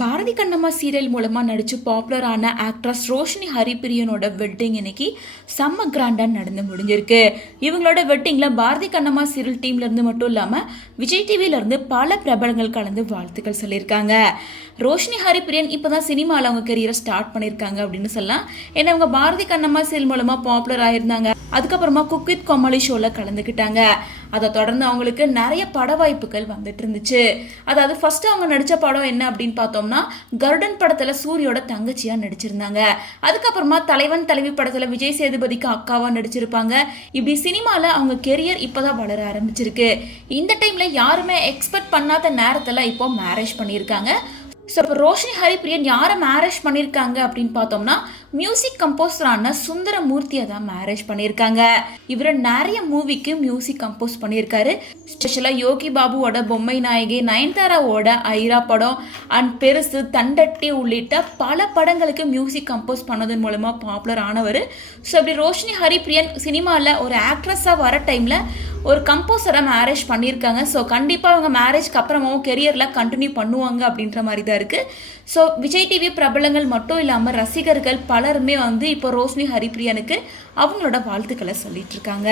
Bharathi Kannamma serial மூலமாக நடித்து பாப்புலரான ஆக்ட்ரஸ் ரோஷினி ஹரிப்பிரியனோட வெட்டிங் இன்னைக்கு செம்ம கிராண்டாக நடந்து முடிஞ்சிருக்கு. இவங்களோட வெட்டிங்கில் பாரதி கண்ணம்மா சீரியல் டீம்லேருந்து மட்டும் இல்லாமல் விஜய் டிவியிலேருந்து பல பிரபலங்கள் கலந்து வாழ்த்துக்கள் சொல்லியிருக்காங்க. ரோஷினி ஹரிப்பிரியன் இப்போ தான் சினிமாவில் அவங்க கெரியரை ஸ்டார்ட் பண்ணியிருக்காங்க அப்படின்னு சொல்லலாம். ஏன்னா அவங்க பாரதி கண்ணம்மா சீரியல் மூலமாக பாப்புலர் ஆயிருந்தாங்க. அதுக்கப்புறமா குக் வித் கோமாளி ஷோவில் கலந்துக்கிட்டாங்க. அதை தொடர்ந்து அவங்களுக்கு நிறைய பட வாய்ப்புகள் வந்துட்டு இருந்துச்சு. அதாவது ஃபர்ஸ்ட் அவங்க நடித்த படம் என்ன அப்படின்னு பார்த்தோம்னா கருடன் படத்தில் சூரியோட தங்கச்சியாக நடிச்சிருந்தாங்க. அதுக்கப்புறமா தலைவன் தலைவி படத்தில் விஜய் சேதுபதிக்கு அக்காவாக நடிச்சிருப்பாங்க. இப்படி சினிமாவில் அவங்க கெரியர் இப்போதான் வளர ஆரம்பிச்சிருக்கு. இந்த டைமில் யாருமே எக்ஸ்பெக்ட் பண்ணாத நேரத்தில் இப்போ மேரேஜ் பண்ணியிருக்காங்க. ஸோ இப்போ ரோஷினி ஹரிப்பிரியன் யாரை மேரேஜ் பண்ணியிருக்காங்க அப்படின்னு பார்த்தோம்னா மியூசிக் கம்போசரான சுந்தரமூர்த்தியை தான் மேரேஜ் பண்ணியிருக்காங்க. இவர் நிறைய மூவிக்கு மியூசிக் கம்போஸ் பண்ணியிருக்காரு. ஸ்பெஷலாக யோகி பாபுவோட பொம்மை நாயகி, நயன்தாராவோட ஐரா படம் அண்ட் பெருசு, தண்டட்டி உள்ளிட்ட பல படங்களுக்கு மியூசிக் கம்போஸ் பண்ணதன் மூலமாக பாப்புலர் ஆனவர். ஸோ அப்படி ரோஷினி ஹரிப்பிரியன் சினிமாவில் ஒரு ஆக்ட்ரஸாக வர டைமில் ஒரு கம்போசரை மேரேஜ் பண்ணியிருக்காங்க. ஸோ கண்டிப்பாக அவங்க மேரேஜ்க்கு அப்புறமாவும் கெரியரில் கண்டினியூ பண்ணுவாங்க அப்படின்ற மாதிரி தான் இருக்குது. ஸோ விஜய் டிவி பிரபலங்கள் மட்டும் இல்லாமல் ரசிகர்கள் பலருமே இப்போ ரோஷினி ஹரிப்பிரியனுக்கு அவங்களோட வாழ்த்துக்களை சொல்லிட்டு இருக்காங்க.